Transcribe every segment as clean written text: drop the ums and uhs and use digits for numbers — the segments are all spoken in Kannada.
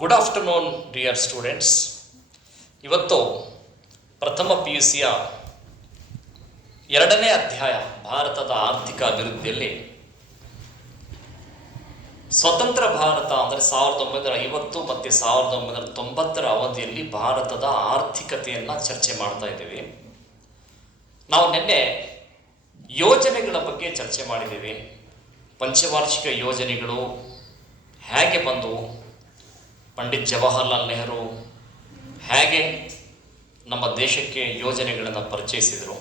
Good afternoon dear students. ಇವತ್ತು ಪ್ರಥಮ PUCಯ 2ನೇ ಅಧ್ಯಾಯ ಭಾರತದ ಆರ್ಥಿಕ ಅಭಿವೃದ್ಧಿಯಲ್ಲಿ ಸ್ವತಂತ್ರ ಭಾರತ ಅಂದರೆ 1950 ಮತ್ತು 1990 ಅವಧಿಯಲ್ಲಿ ಭಾರತದ ಆರ್ಥಿಕತೆಯನ್ನು ಚರ್ಚೆ ಮಾಡ್ತಾ ಇದ್ದೀವಿ. ನಾವು ನಿನ್ನೆ ಯೋಜನೆಗಳ ಬಗ್ಗೆ ಚರ್ಚೆ ಮಾಡಿದ್ದೀವಿ. ಪಂಚವಾರ್ಷಿಕ ಯೋಜನೆಗಳು ಹೇಗೆ ಬಂದವು, ಪಂಡಿತ್ ಜವಾಹರ್ಲಾಲ್ ನೆಹರು ಹೇಗೆ ನಮ್ಮ ದೇಶಕ್ಕೆ ಯೋಜನೆಗಳನ್ನು ಪರಿಚಯಿಸಿದರು,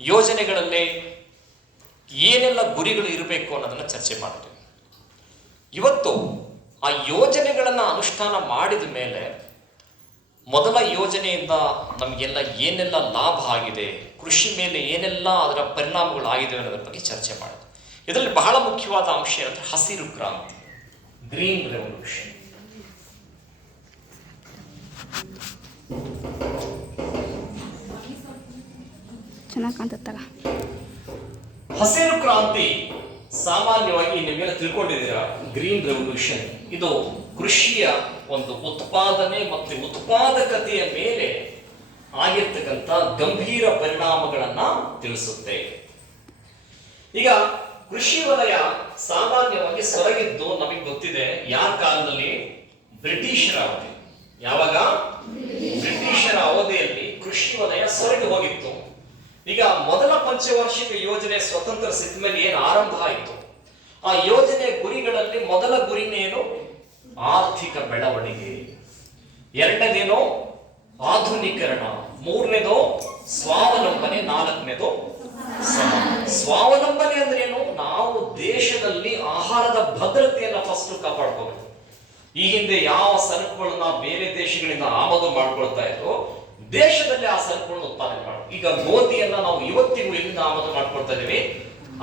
ಯೋಜನೆಗಳಲ್ಲಿ ಏನೆಲ್ಲ ಗುರಿಗಳು ಇರಬೇಕು ಅನ್ನೋದನ್ನು ಚರ್ಚೆ ಮಾಡ್ತೀವಿ. ಇವತ್ತು ಆ ಯೋಜನೆಗಳನ್ನು ಅನುಷ್ಠಾನ ಮಾಡಿದ ಮೇಲೆ ಮೊದಲ ಯೋಜನೆಯಿಂದ ನಮಗೆಲ್ಲ ಏನೆಲ್ಲ ಲಾಭ ಆಗಿದೆ, ಕೃಷಿ ಮೇಲೆ ಏನೆಲ್ಲ ಅದರ ಪರಿಣಾಮಗಳಾಗಿದೆ ಅನ್ನೋದ್ರ ಬಗ್ಗೆ ಚರ್ಚೆ ಮಾಡಿದ್ವಿ. ಇದರಲ್ಲಿ ಬಹಳ ಮುಖ್ಯವಾದ ಅಂಶ ಏನಂದರೆ ಹಸಿರು ಕ್ರಾಂತಿ, ಗ್ರೀನ್ ರೆವಲ್ಯೂಷನ್. ಚೆನ್ನಾಗಿ ಕಾಣ್ತತ್ತಲ್ಲ. ಹಸಿರು ಕ್ರಾಂತಿ ಸಾಮಾನ್ಯವಾಗಿ ನೀವೆಲ್ಲ ತಿಳ್ಕೊಂಡಿದ್ದೀರಾ. ಗ್ರೀನ್ ರೆವಲ್ಯೂಷನ್ ಇದು ಕೃಷಿಯ ಒಂದು ಉತ್ಪಾದನೆ ಮತ್ತು ಉತ್ಪಾದಕತೆಯ ಮೇಲೆ ಆಗಿರ್ತಕ್ಕಂಥ ಗಂಭೀರ ಪರಿಣಾಮಗಳನ್ನ ತಿಳಿಸುತ್ತೆ. ಈಗ ಕೃಷಿ ವಲಯ ಸಾಮಾನ್ಯವಾಗಿ ಸೊರಗಿದ್ದು ನಮಗೆ ಗೊತ್ತಿದೆ. ಯಾರ ಕಾಲದಲ್ಲಿ? ಬ್ರಿಟಿಷರ ಅವಧಿ. ಯಾವಾಗ? ಬ್ರಿಟಿಷರ ಅವಧಿಯಲ್ಲಿ ಕೃಷಿ ವಲಯ ಸೊರಗಿ ಹೋಗಿತ್ತು. ಈಗ ಮೊದಲ ಪಂಚವಾರ್ಷಿಕ ಯೋಜನೆ ಸ್ವತಂತ್ರ ಸಿಕ್ಕ ಮೇಲೆ ಏನು ಆರಂಭ ಆಯಿತು, ಆ ಯೋಜನೆ ಗುರಿಗಳಲ್ಲಿ ಮೊದಲ ಗುರಿನೇನು? ಆರ್ಥಿಕ ಬೆಳವಣಿಗೆ. ಎರಡನೇದೇನು? ಆಧುನೀಕರಣ. ಮೂರನೇದು ಸ್ವಾವಲಂಬನೆ. ನಾಲ್ಕನೇದು ಸ್ವಾವಲಂಬನೆ ಅಂದ್ರೆ ಏನು? ನಾವು ದೇಶದಲ್ಲಿ ಆಹಾರದ ಭದ್ರತೆಯನ್ನ ಫಸ್ಟ್ ಕಾಪಾಡ್ಕೋಬೇಕು. ಈ ಹಿಂದೆ ಯಾವ ಸರಕುಗಳನ್ನ ಬೇರೆ ದೇಶಗಳಿಂದ ಆಮದು ಮಾಡ್ಕೊಳ್ತಾ ಇದ್ರು, ದೇಶದಲ್ಲಿ ಆ ಸರಕುಗಳನ್ನು ಉತ್ಪಾದನೆ ಮಾಡೋದು. ಈಗ ಗೋಧಿಯನ್ನ ನಾವು ಇವತ್ತಿಗೂ ಎಲ್ಲಿಂದ ಆಮದು ಮಾಡ್ಕೊಳ್ತಾ ಇದೀವಿ?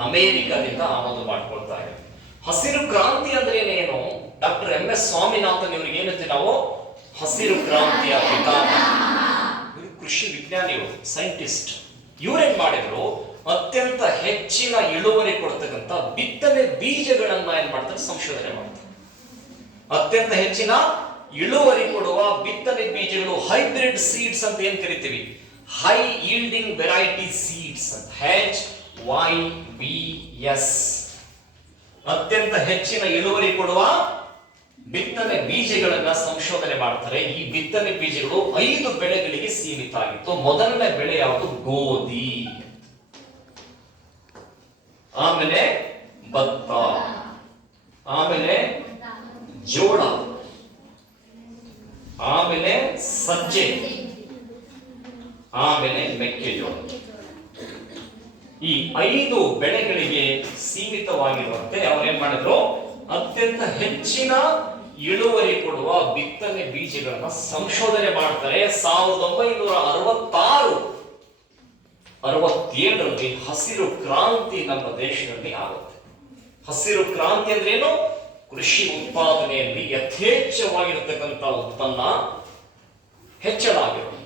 ಅಮೆರಿಕದಿಂದ ಆಮದು ಮಾಡ್ಕೊಳ್ತಾ ಇದ್ದೀವಿ. ಹಸಿರು ಕ್ರಾಂತಿ ಅಂದ್ರೆ ಏನು? ಡಾಕ್ಟರ್ MS ಸ್ವಾಮಿನಾಥನ್ ಇವ್ರಿಗೆ ಏನಂತೀವಿ ನಾವು? ಹಸಿರು ಕ್ರಾಂತಿಯ ಪಿತಾಮಹ. ಇವರು ಕೃಷಿ ವಿಜ್ಞಾನಿಗಳು, ಸೈಂಟಿಸ್ಟ್. ಇವರೇನ್ ಮಾಡಿದ್ರು? ಅತ್ಯಂತ ಹೆಚ್ಚಿನ ಇಳುವರಿ ಕೊಡ್ತಕ್ಕಂಥ ಬಿತ್ತನೆ ಬೀಜಗಳನ್ನ ಏನ್ ಮಾಡ್ತಾರೆ? ಸಂಶೋಧನೆ ಮಾಡ್ತಾರೆ. ಅತ್ಯಂತ ಹೆಚ್ಚಿನ ಇಳುವರಿ ಕೊಡುವ ಬಿತ್ತನೆ ಬೀಜಗಳು, ಹೈಬ್ರಿಡ್ ಸೀಡ್ಸ್ ಅಂತ ಏನ್ ಕರಿತೀವಿ, ಹೈ ಯೀಲ್ಡಿಂಗ್ ವೆರೈಟಿ ಸೀಡ್ಸ್ ಅಂತ, HYVS. ಅತ್ಯಂತ ಹೆಚ್ಚಿನ ಇಳುವರಿ ಕೊಡುವ ಬಿತ್ತನೆ ಬೀಜಗಳನ್ನ ಸಂಶೋಧನೆ ಮಾಡ್ತಾರೆ. ಈ ಬಿತ್ತನೆ ಬೀಜಗಳು 5 ಬೆಳೆಗಳಿಗೆ ಸೀಮಿತ ಆಗಿತ್ತು. ಮೊದಲನೇ ಬೆಳೆ ಯಾವುದು? ಗೋಧಿ. ಆಮೇಲೆ ಭತ್ತ, ಆಮೇಲೆ ಜೋಳ, ಆಮೇಲೆ ಸಜ್ಜೆ, ಆಮೇಲೆ ಮೆಕ್ಕೆಜೋಳ. ಈ 5 ಬೆಳೆಗಳಿಗೆ ಸೀಮಿತವಾಗಿರುವಂತೆ ಅವರೇನ್ ಮಾಡಿದ್ರು? ಅತ್ಯಂತ ಹೆಚ್ಚಿನ ಇಳುವರಿ ಕೊಡುವ ಬಿತ್ತನೆ ಬೀಜಗಳನ್ನ ಸಂಶೋಧನೆ ಮಾಡ್ತಾರೆ. 1966 67ರಲ್ಲಿ ಹಸಿರು ಕ್ರಾಂತಿ ನಮ್ಮ ದೇಶದಲ್ಲಿ ಆಗುತ್ತೆ. ಹಸಿರು ಕ್ರಾಂತಿ ಅಂದ್ರೆ ಏನು? ಕೃಷಿ ಉತ್ಪಾದನೆಯಲ್ಲಿ ಯಥೇಚ್ಛವಾಗಿರತಕ್ಕಂಥ ಉತ್ಪನ್ನ ಹೆಚ್ಚಳ ಆಗಿರುತ್ತೆ.